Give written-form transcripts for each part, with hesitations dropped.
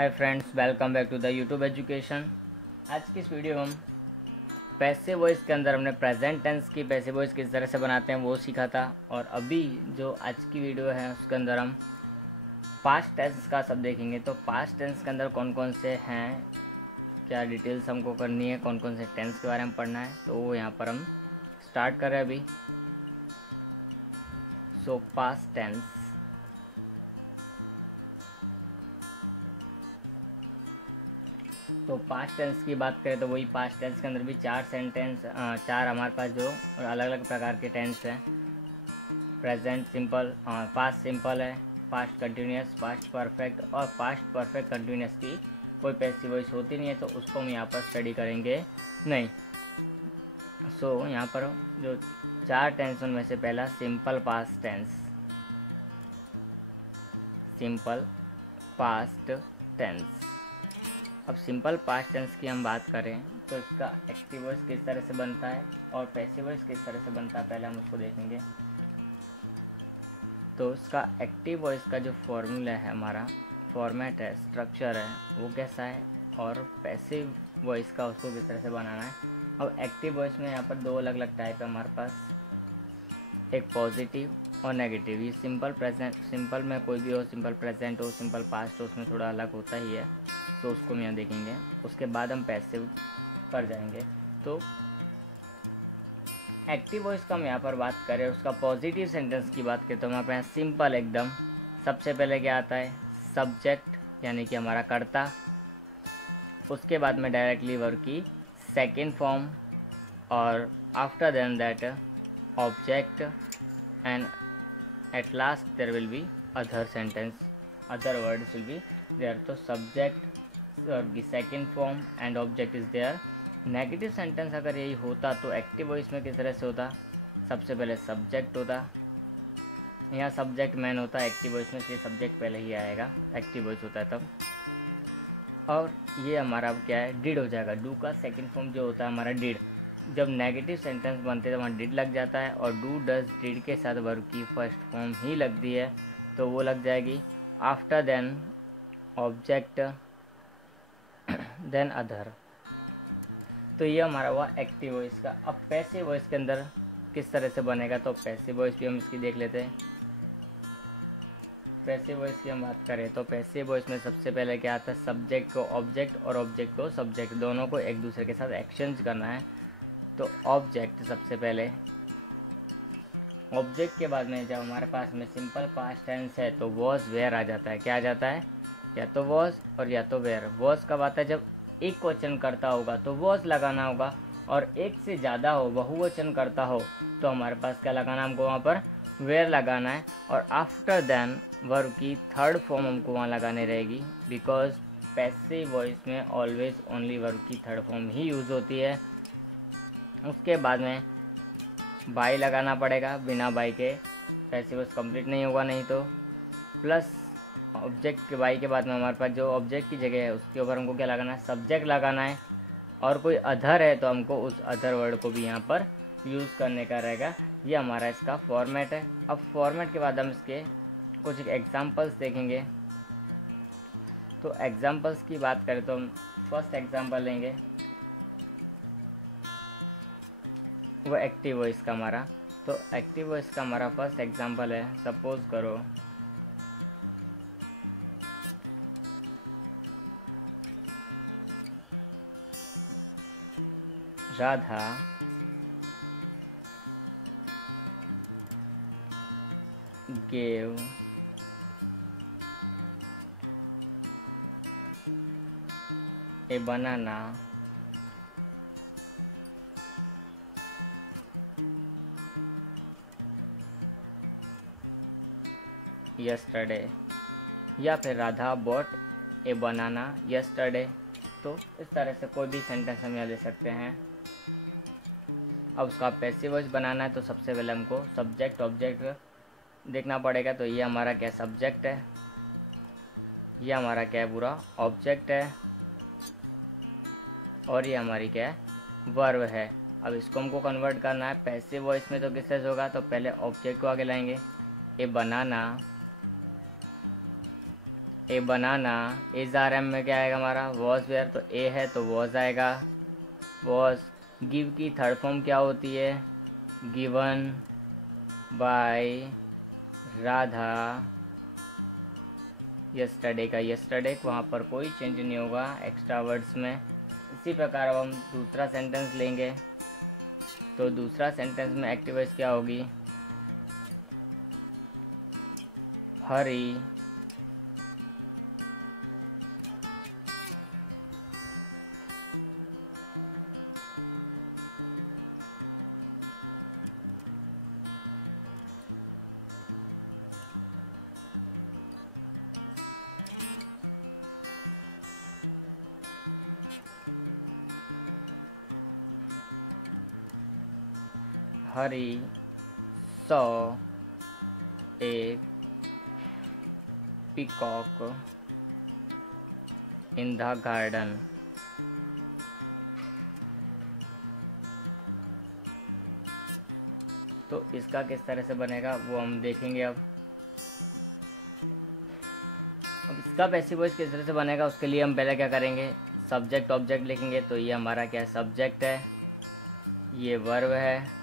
Hi friends, welcome back to the YouTube education. आज की इस वीडियो में हम पैसिव वॉइस के अंदर हमने प्रेजेंट टेंस की पैसिव वॉइस किस तरह से बनाते हैं वो सीखा था। और अभी जो आज की वीडियो है उसके अंदर हम पास्ट टेंस का सब देखेंगे। तो पास्ट टेंस के अंदर कौन कौन से हैं, क्या डिटेल्स हमको करनी है, कौन कौन से टेंस के बारे में पढ़ना है, तो वो यहाँ पर हम स्टार्ट कर रहे हैं अभी। सो पास्ट टेंस, तो पास्ट टेंस की बात करें तो वही पास्ट टेंस के अंदर भी चार हमारे पास जो अलग अलग प्रकार के टेंस हैं। प्रेजेंट सिंपल, पास्ट सिंपल है, पास्ट कंटिन्यूस, पास्ट परफेक्ट और पास्ट परफेक्ट कंटिन्यूस की कोई पैसिव वॉइस होती नहीं है, तो उसको हम यहाँ पर स्टडी करेंगे नहीं। सो यहाँ पर जो चार टेंस उनमें से पहला simple past tense, simple past tense. अब सिंपल पास्ट टेंस की हम बात करें तो इसका एक्टिव वॉइस किस तरह से बनता है और पैसिव वॉइस किस तरह से बनता है, पहले हम उसको देखेंगे। तो इसका एक्टिव वॉइस का जो फॉर्मूला है, हमारा फॉर्मेट है, स्ट्रक्चर है, वो कैसा है, और पैसिव वॉइस का उसको किस तरह से बनाना है। अब एक्टिव वॉइस में यहाँ पर दो अलग अलग टाइप है हमारे पास, एक पॉजिटिव और नेगेटिव। ये सिंपल प्रेजेंट, सिंपल में कोई भी हो, सिंपल प्रेजेंट हो, सिंपल पास्ट हो, उसमें थोड़ा अलग होता ही है, तो उसको हम यहाँ देखेंगे। उसके बाद हम पैसिव पर जाएंगे। तो एक्टिव वॉइस का हम यहाँ पर बात करें, उसका पॉजिटिव सेंटेंस की बात करें तो हमारे पास सिंपल एकदम सबसे पहले क्या आता है, सब्जेक्ट यानी कि हमारा कर्ता। उसके बाद में डायरेक्टली वर्ब की सेकेंड फॉर्म, और after then that object, and at last there will be other sentence, other words will be there. तो सब्जेक्ट की second form and object is there. Negative sentence अगर यही होता तो एक्टिव वॉइस में किस तरह से होता, सबसे पहले सब्जेक्ट होता, यहाँ सब्जेक्ट मैन होता, एक्टिव वॉइस में सब्जेक्ट पहले ही आएगा, एक्टिव वॉइस होता है तब। और ये हमारा अब क्या है, डिड हो जाएगा। डू का सेकंड फॉर्म जो होता है हमारा डिड। जब नेगेटिव सेंटेंस बनते हैं तो वहाँ डिड लग जाता है, और डू डज डिड के साथ वर्ब की फर्स्ट फॉर्म ही लगती है, तो वो लग जाएगी after then object then other. तो ये हमारा हुआ एक्टिव वॉइस का। अब पैसिव वॉइस के अंदर किस तरह से बनेगा, तो पैसिव वॉइस भी हम इसकी देख लेते हैं। पैसिव वॉइस की हम बात करें तो पैसिव वॉइस में सबसे पहले क्या आता है, सब्जेक्ट को ऑब्जेक्ट और ऑब्जेक्ट को सब्जेक्ट, दोनों को एक दूसरे के साथ एक्सचेंज करना है। तो ऑब्जेक्ट सबसे पहले, ऑब्जेक्ट के बाद में जब हमारे पास में सिंपल पास्ट टेंस है तो वॉज वेयर आ जाता है। क्या आ जाता है, या तो वॉज और या तो वेयर। वॉज कब आता है, जब एक क्वेश्चन करता होगा तो वॉज लगाना होगा, और एक से ज़्यादा हो, बहुवचन करता हो, तो हमारे पास क्या लगाना, हमको वहाँ पर वेयर लगाना है। और आफ्टर देन वर्ब की थर्ड फॉर्म हमको वहाँ लगाने रहेगी, बिकॉज पैसिव वॉइस में ऑलवेज ओनली वर्ब की थर्ड फॉर्म ही यूज़ होती है। उसके बाद में बाई लगाना पड़ेगा, बिना बाई के पैसिव वॉइस कंप्लीट नहीं होगा, नहीं तो प्लस ऑब्जेक्ट के बाई के बाद में हमारे पास जो ऑब्जेक्ट की जगह है उसके ऊपर हमको क्या लगाना है, सब्जेक्ट लगाना है। और कोई अदर है तो हमको उस अदर वर्ड को भी यहाँ पर यूज़ करने का रहेगा। ये हमारा इसका फॉर्मेट है। अब फॉर्मेट के बाद हम इसके कुछ एग्जांपल्स देखेंगे। तो एग्जांपल्स की बात करें तो हम फर्स्ट एग्जांपल लेंगे, वो एक्टिव वॉइस का हमारा। तो एक्टिव वॉइस का हमारा फर्स्ट एग्जांपल है, सपोज करो Radha gave a banana yesterday, या फिर Radha bought a banana yesterday। तो इस तरह से कोई भी सेंटेंस हम यहाँ ले सकते हैं। अब उसका पैसिव वॉइस बनाना है तो सबसे पहले हमको सब्जेक्ट ऑब्जेक्ट देखना पड़ेगा। तो ये हमारा क्या सब्जेक्ट है, ये हमारा क्या है पूरा ऑब्जेक्ट है, और ये हमारी क्या है वर्ब है। अब इसको हमको कन्वर्ट करना है पैसिव वॉइस में, तो किस तरह से होगा, तो पहले ऑब्जेक्ट को आगे लाएंगे, ए बनाना ए बनाना, इज आर एम में क्या आएगा हमारा, वॉज वेयर, तो ए है तो वॉज आएगा, वॉज। गिव की थर्ड फॉर्म क्या होती है, गिवन बाय राधा यस्टरडे का यस्टरडे, वहाँ पर कोई चेंज नहीं होगा एक्स्ट्रा वर्ड्स में। इसी प्रकार अब हम दूसरा सेंटेंस लेंगे, तो दूसरा सेंटेंस में एक्टिव वॉइस क्या होगी, Hari Hari saw a peacock in the garden. तो इसका किस तरह से बनेगा वो हम देखेंगे। अब इसका पैसिव वॉइस किस तरह से बनेगा उसके लिए हम पहले क्या करेंगे, सब्जेक्ट ऑब्जेक्ट लिखेंगे। तो ये हमारा क्या है, सब्जेक्ट है, ये वर्ब है,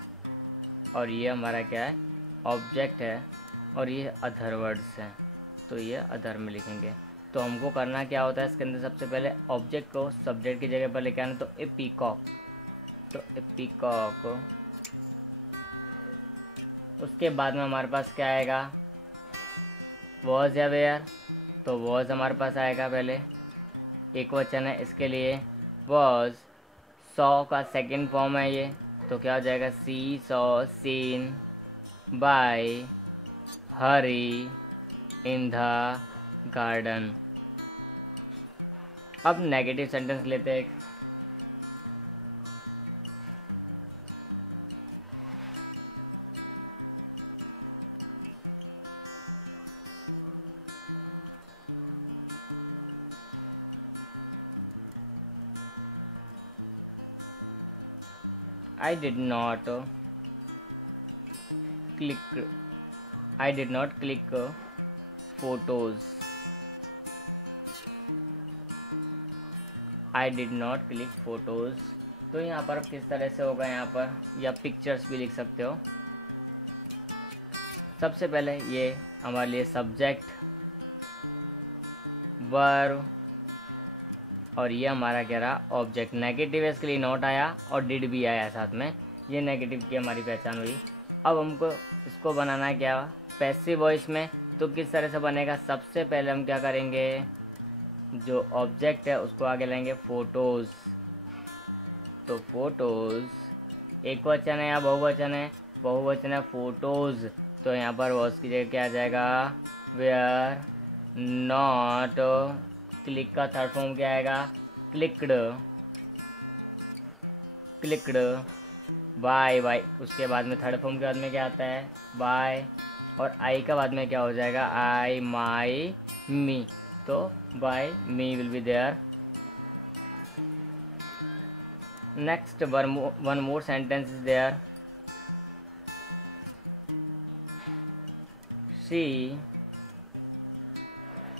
और ये हमारा क्या है, ऑब्जेक्ट है, और ये अदर वर्ड्स हैं, तो ये अदर में लिखेंगे। तो हमको करना क्या होता है इसके अंदर, सबसे पहले ऑब्जेक्ट को सब्जेक्ट की जगह पर लेके आना, तो ए पीकॉक, तो ए पीकॉक। उसके बाद में हमारे पास क्या आएगा, वॉज या वेयर, तो वॉज हमारे पास आएगा पहले, एक वचन है इसके लिए, वॉज। सॉ का सेकंड फॉर्म है ये, तो क्या हो जाएगा, see saw seen by Hari in the garden. अब नेगेटिव सेंटेंस लेते हैं। I did not click photos. I did not click photos. तो यहाँ पर किस तरह से होगा, यहाँ पर या पिक्चर्स भी लिख सकते हो। सबसे पहले ये हमारे लिए सब्जेक्ट, वर्ब, और ये हमारा क्या रहा, ऑब्जेक्ट। नेगेटिव है इसके लिए नॉट आया और डिड भी आया साथ में, ये नेगेटिव की हमारी पहचान हुई। अब हमको इसको बनाना है क्या, पैसिव वॉइस में। तो किस तरह से बनेगा, सबसे पहले हम क्या करेंगे, जो ऑब्जेक्ट है उसको आगे लाएंगे, फोटोज़। तो फोटोज़ एक वचन है या बहुवचन है, बहुवचन है फोटोज़, तो यहाँ पर वॉज की जगह क्या आ जाएगा, वेयर। नॉट, क्लिक का थर्ड फॉर्म क्या आएगा, क्लिक्ड, क्लिक्ड। बाय, बाय उसके बाद में थर्ड फॉर्म के बाद में क्या आता है, बाय, और आई का बाद में क्या हो जाएगा, आई, माई, मी, तो by me will be there. Next one more sentence is there, she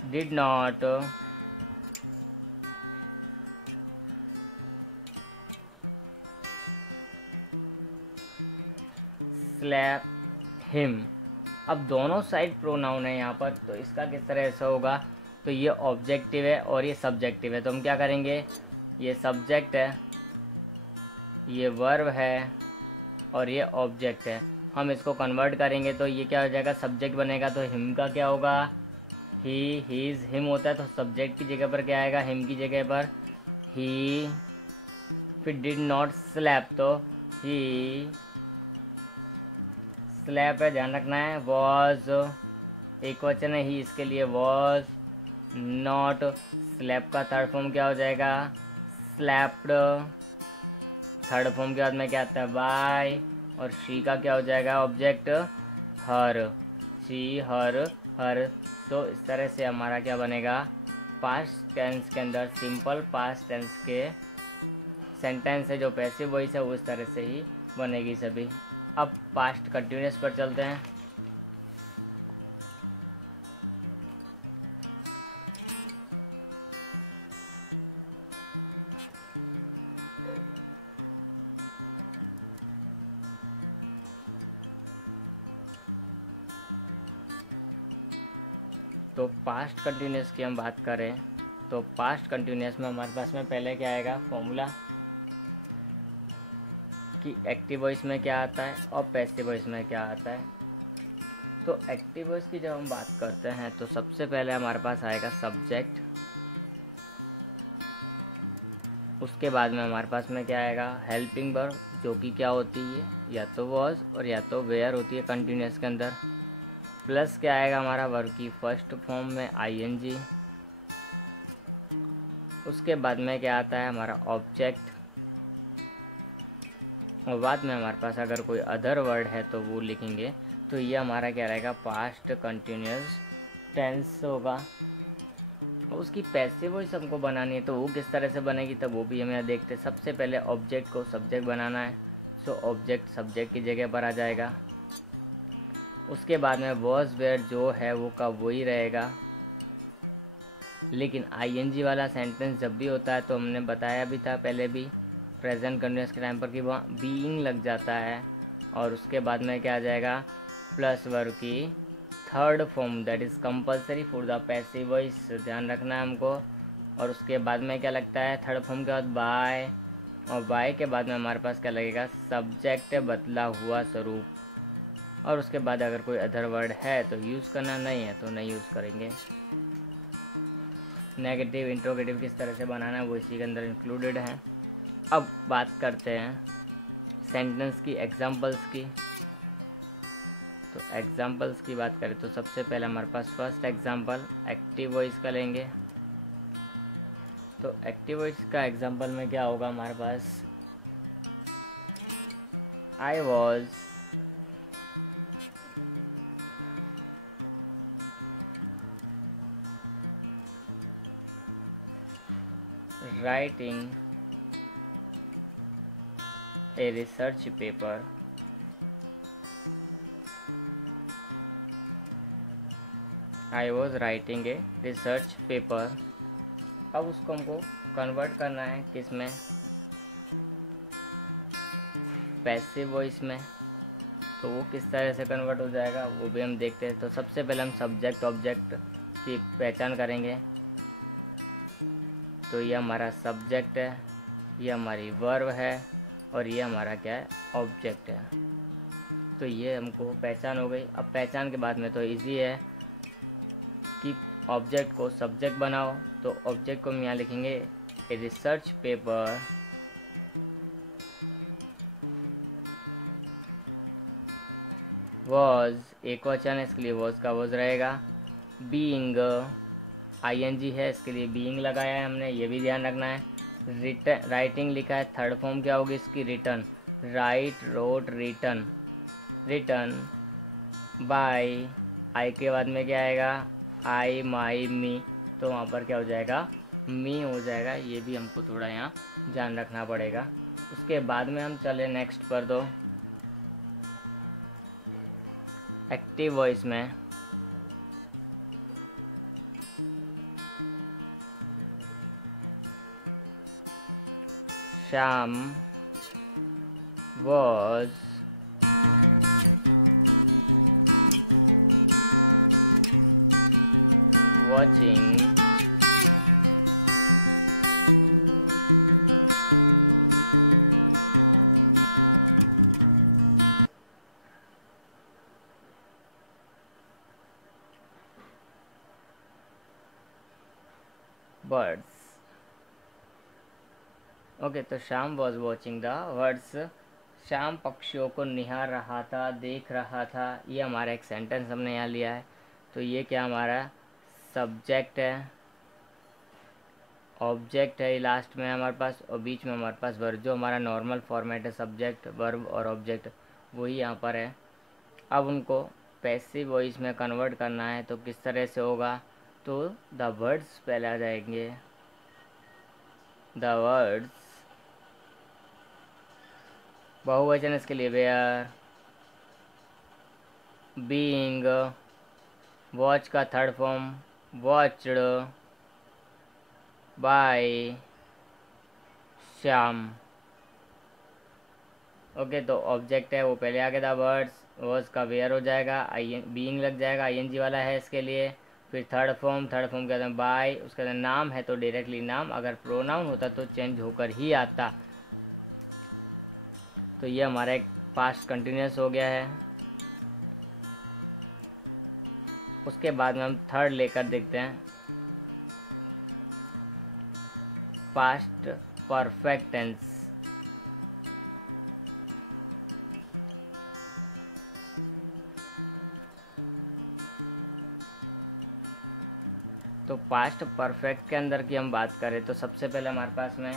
did not slap him. अब दोनों साइड प्रोनाउन है यहाँ पर, तो इसका किस तरह से होगा, तो ये ऑब्जेक्टिव है और ये सब्जेक्टिव है। तो हम क्या करेंगे, ये सब्जेक्ट है, ये वर्ब है, और ये ऑब्जेक्ट है। हम इसको कन्वर्ट करेंगे तो ये क्या हो जाएगा, सब्जेक्ट बनेगा। तो हिम का क्या होगा, ही, हीज, हिम होता है, तो सब्जेक्ट की जगह पर क्या आएगा, हिम की जगह पर ही। फिर डिड नॉट स्लैप, तो ही स्लैप है, ध्यान रखना है। वॉज एक वचन है ही, इसके लिए वॉज। नॉट, स्लैप का थर्ड फॉर्म क्या हो जाएगा, स्लैप्ड। थर्ड फॉर्म के बाद में क्या आता है, बाय, और शी का क्या हो जाएगा, ऑब्जेक्ट, हर, शी, हर, हर। तो इस तरह से हमारा क्या बनेगा, पास्ट टेंस के अंदर सिंपल पास्ट टेंस के सेंटेंस है जो पैसिव वॉइस है, उस तरह से ही बनेगी सभी। अब पास्ट कंटिन्यूअस पर चलते हैं। तो पास्ट कंटिन्यूस की हम बात करें तो पास्ट कंटिन्यूस में हमारे पास में पहले क्या आएगा फॉर्मूला कि एक्टिव वॉइस में क्या आता है और पैसिव वॉइस में क्या आता है। तो एक्टिव वॉइस की जब हम बात करते हैं तो सबसे पहले हमारे पास आएगा सब्जेक्ट, उसके बाद में हमारे पास में क्या आएगा हेल्पिंग वर्ब, जो कि क्या होती है या तो वॉज और या तो वेयर होती है कंटिन्यूस के अंदर, प्लस क्या आएगा हमारा वर्ब की फर्स्ट फॉर्म में आईएनजी। उसके बाद में क्या आता है हमारा ऑब्जेक्ट, और बाद में हमारे पास अगर कोई अदर वर्ड है तो वो लिखेंगे। तो ये हमारा क्या रहेगा पास्ट कंटिन्यूस टेंस होगा। उसकी पैसिव वॉइस हमको बनानी है तो वो किस तरह से बनेगी तब वो भी हम यहाँ देखते हैं। सबसे पहले ऑब्जेक्ट को सब्जेक्ट बनाना है, सो ऑब्जेक्ट सब्जेक्ट की जगह पर आ जाएगा। उसके बाद में वॉज वेयर जो है वो का वही रहेगा, लेकिन आईएनजी वाला सेंटेंस जब भी होता है तो हमने बताया भी था पहले भी प्रेजेंट कंटिन्यूअस के टाइम पर कि वहाँ बीइंग लग जाता है। और उसके बाद में क्या आ जाएगा प्लस वर्ब की third form that is compulsory for the passive voice, ध्यान रखना है हमको। और उसके बाद में क्या लगता है थर्ड फॉर्म के बाद बाय, और बाय के बाद में हमारे पास क्या लगेगा सब्जेक्ट बदला हुआ स्वरूप। और उसके बाद अगर कोई अदर वर्ड है तो यूज़ करना, नहीं है तो नहीं यूज़ करेंगे। नेगेटिव इंट्रोगेटिव किस तरह से बनाना है वो इसी के अंदर इंक्लूडेड है। अब बात करते हैं सेंटेंस की एग्जांपल्स की। तो एग्जांपल्स की बात करें तो सबसे पहले हमारे पास फर्स्ट एग्जांपल एक्टिव वॉइस का लेंगे। तो एक्टिव वॉइस का एग्जांपल में क्या होगा हमारे पास I was writing a research paper I was writing a research paper. अब उसको हमको कन्वर्ट करना है किस में पैसिव वॉइस में। तो वो किस तरह से कन्वर्ट हो जाएगा वो भी हम देखते हैं। तो सबसे पहले हम सब्जेक्ट ऑब्जेक्ट की पहचान करेंगे। तो ये हमारा सब्जेक्ट है, ये हमारी वर्ब है और ये हमारा क्या है ऑब्जेक्ट है। तो ये हमको पहचान हो गई। अब पहचान के बाद में तो इजी है कि ऑब्जेक्ट को सब्जेक्ट बनाओ। तो ऑब्जेक्ट को हम यहाँ लिखेंगे ए रिसर्च पेपर वॉज, एक वचन है इसके लिए वॉज का वॉज रहेगा। बीइंग आईएनजी है इसके लिए बीइंग लगाया है हमने, ये भी ध्यान रखना है। रिटन राइटिंग लिखा है, थर्ड फॉर्म क्या होगी इसकी written, write wrote written, written by, I के बाद में क्या आएगा आई माई मी, तो वहाँ पर क्या हो जाएगा मी हो जाएगा। ये भी हमको थोड़ा यहाँ ध्यान रखना पड़ेगा। उसके बाद में हम चले नेक्स्ट पर। दो एक्टिव वॉइस में Shyam was watching birds. Okay, तो Shyam was watching the birds, Shyam पक्षियों को निहार रहा था, देख रहा था। ये हमारा एक सेंटेंस हमने यहाँ लिया है। तो ये क्या हमारा सब्जेक्ट है, ऑब्जेक्ट है लास्ट में हमारे पास, और बीच में हमारे पास वर्ब। जो हमारा नॉर्मल फॉर्मेट है सब्जेक्ट वर्ब और ऑब्जेक्ट वही यहाँ पर है। अब उनको पैसिव वॉइस में कन्वर्ट करना है तो किस तरह से होगा, तो द वर्ड्स पहले आ जाएंगे। द वर्ड्स बहुवचन इसके लिए वेयर, बीइंग, वॉच का third form watched, by Shyam. Okay, तो ऑब्जेक्ट है वो पहले आ गया था वर्ड्स, वर्ड्स का वेयर हो जाएगा, आई बीइंग लग जाएगा, आईएनजी वाला है इसके लिए। फिर थर्ड फॉर्म कहते हैं बाय, उसके बाद नाम है तो डायरेक्टली नाम, अगर प्रोनाउन होता तो चेंज होकर ही आता। तो ये हमारा एक पास्ट कंटिन्यूस हो गया है। उसके बाद में हम थर्ड लेकर देखते हैं पास्ट परफेक्ट टेंस। तो पास्ट परफेक्ट के अंदर की हम बात करें तो सबसे पहले हमारे पास में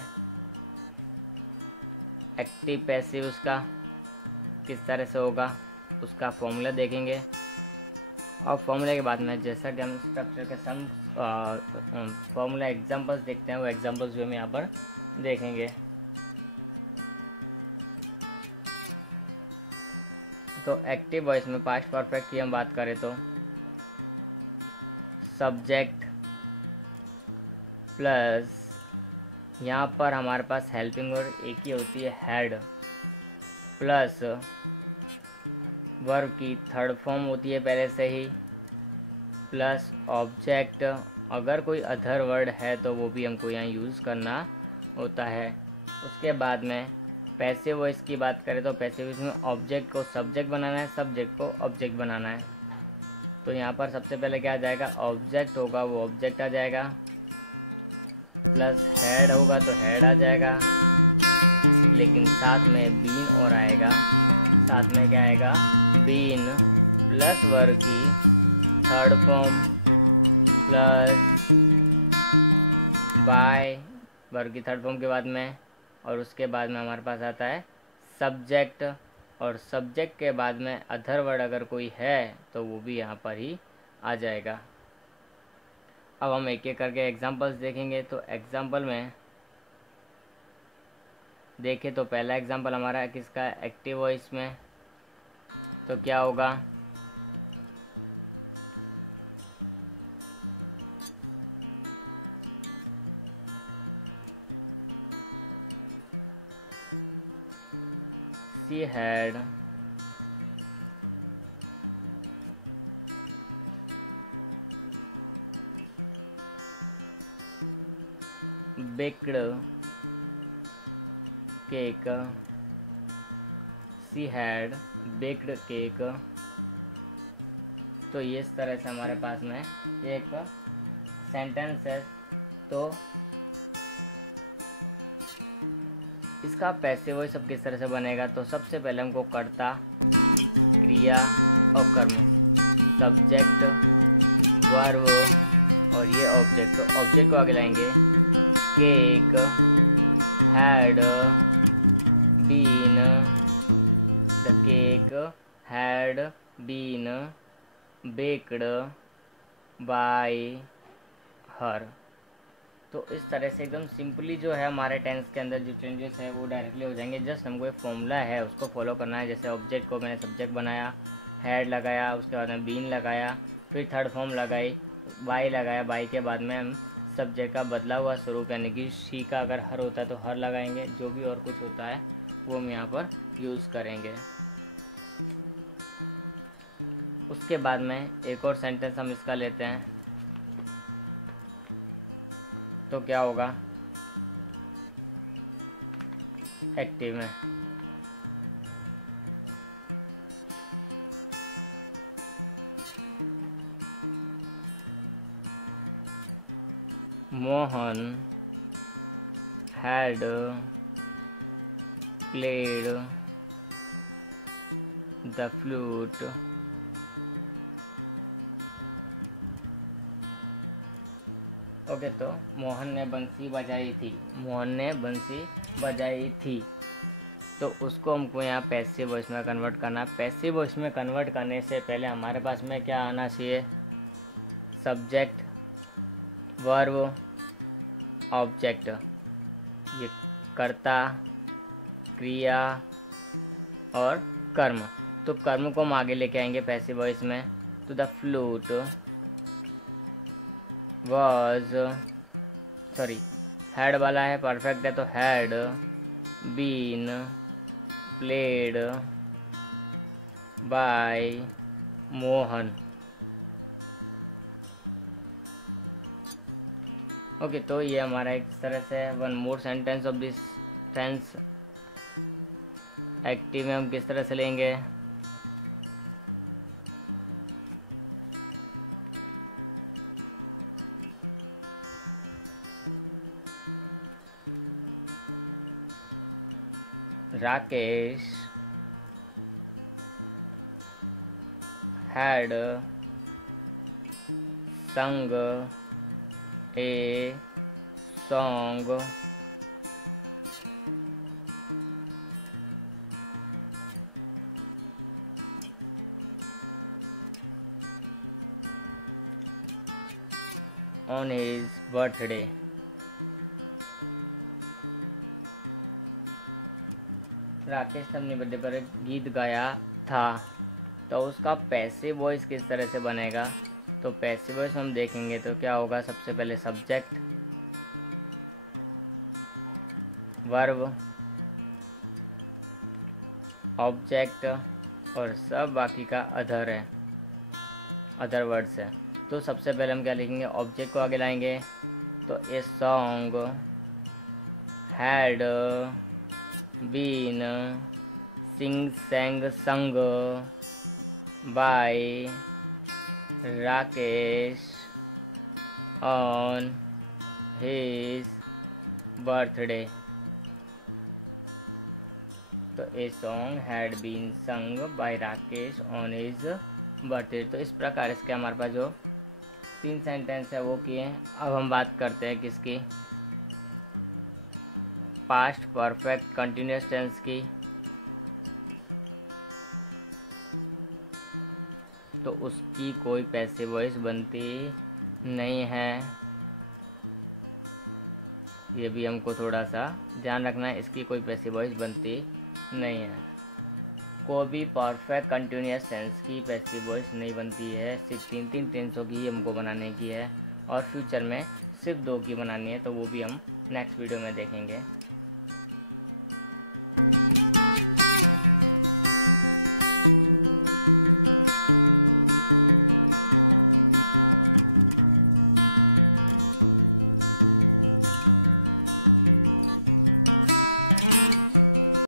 एक्टिव पैसिव उसका किस तरह से होगा उसका फॉर्मूला देखेंगे, और फॉर्मूले के बाद में जैसा कि हम स्ट्रक्चर के सम फॉर्मूला एग्जांपल्स देखते हैं, वो एग्जांपल्स भी हम यहाँ पर देखेंगे। तो एक्टिव वॉइस में पास्ट परफेक्ट की हम बात करें तो सब्जेक्ट प्लस यहाँ पर हमारे पास हेल्पिंग वर्ब एक ही होती है हैड, प्लस वर्ब की थर्ड फॉर्म होती है पहले से ही, प्लस ऑब्जेक्ट, अगर कोई अदर वर्ड है तो वो भी हमको यहाँ यूज़ करना होता है। उसके बाद में पैसिव वॉइस की बात करें तो पैसिव वॉइस में ऑब्जेक्ट को सब्जेक्ट बनाना है, सब्जेक्ट को ऑब्जेक्ट बनाना है। तो यहाँ पर सबसे पहले क्या आ जाएगा, ऑब्जेक्ट होगा वो ऑब्जेक्ट आ जाएगा, प्लस हेड होगा तो हेड आ जाएगा, लेकिन साथ में बीन और आएगा, साथ में क्या आएगा बीन, प्लस वर्ब की third form, plus by verb की थर्ड फॉर्म के बाद में, और उसके बाद में हमारे पास आता है सब्जेक्ट, और सब्जेक्ट के बाद में अदर वर्ड अगर कोई है तो वो भी यहाँ पर ही आ जाएगा। अब हम एक एक करके एग्जांपल्स देखेंगे। तो एग्जांपल में देखें तो पहला एग्जांपल हमारा किसका है, एक्टिव वॉइस में। तो क्या होगा, she had baked cake, she had baked cake। तो ये इस तरह से हमारे पास में एक सेंटेंस है। तो इसका पैसिव वॉइस सब किस तरह से बनेगा, तो सबसे पहले हमको कर्ता, क्रिया और कर्म, सब्जेक्ट, वर्ब और ये ऑब्जेक्ट। तो ऑब्जेक्ट को आगे लाएंगे, cake had been, the cake had been baked by her. तो इस तरह से एकदम सिंपली जो है हमारे टेंस के अंदर जो चेंजेस है वो डायरेक्टली हो जाएंगे। जस्ट हमको एक फॉर्मूला है उसको फॉलो करना है। जैसे ऑब्जेक्ट को मैंने सब्जेक्ट बनाया, हैड लगाया, उसके बाद में बीन लगाया, फिर थर्ड फॉर्म लगाई, बाय लगाया, बाय के बाद में हम सब्जेक्ट का बदला हुआ स्वरूप यानी कि शी का अगर हर होता है तो हर लगाएंगे, जो भी और कुछ होता है वो हम यहाँ पर यूज़ करेंगे। उसके बाद में एक और सेंटेंस हम इसका लेते हैं। तो क्या होगा एक्टिव में, Mohan had played the flute okay. तो मोहन ने बंसी बजाई थी, मोहन ने बंसी बजाई थी। तो उसको हमको यहाँ पैसिव वॉइस में कन्वर्ट करना। पैसिव वॉइस में कन्वर्ट करने से पहले हमारे पास में क्या आना चाहिए, सब्जेक्ट, वर्ब, ऑब्जेक्ट, ये कर्ता, क्रिया और कर्म। तो कर्म को हम आगे लेके आएंगे पैसिव वॉइस में। तो the flute was, sorry had वाला है, परफेक्ट है तो had been played by Mohan. Okay, तो ये हमारा एक तरह से one more sentence of this tense active में हम किस तरह से लेंगे। Rakesh had sung a song on his birthday। Rakesh ने अपने बर्थडे पर एक गीत गाया था। तो उसका पैसिव वॉइस किस तरह से बनेगा, तो पैसिव वॉइस हम देखेंगे तो क्या होगा, सबसे पहले सब्जेक्ट, वर्ब, ऑब्जेक्ट और सब बाकी का अदर है, अदर वर्ड्स है। तो सबसे पहले हम क्या लिखेंगे, ऑब्जेक्ट को आगे लाएंगे। तो a song had been sung by Rakesh on his birthday. तो a song had been sung by Rakesh on his birthday. तो इस प्रकार इसके हमारे पास जो 3 सेंटेंस है वो किए। अब हम बात करते हैं किसकी, पास्ट परफेक्ट कंटिन्यूअस टेंस की। तो उसकी कोई पैसिव वॉइस बनती नहीं है, ये भी हमको थोड़ा सा ध्यान रखना है, इसकी कोई पैसिव वॉइस बनती नहीं है। कोई भी परफेक्ट कंटिन्यूअस टेंस की पैसिव वॉइस नहीं बनती है, सिर्फ 3 टेंसों की ही हमको बनाने की है और फ्यूचर में सिर्फ 2 की बनानी है, तो वो भी हम नेक्स्ट वीडियो में देखेंगे।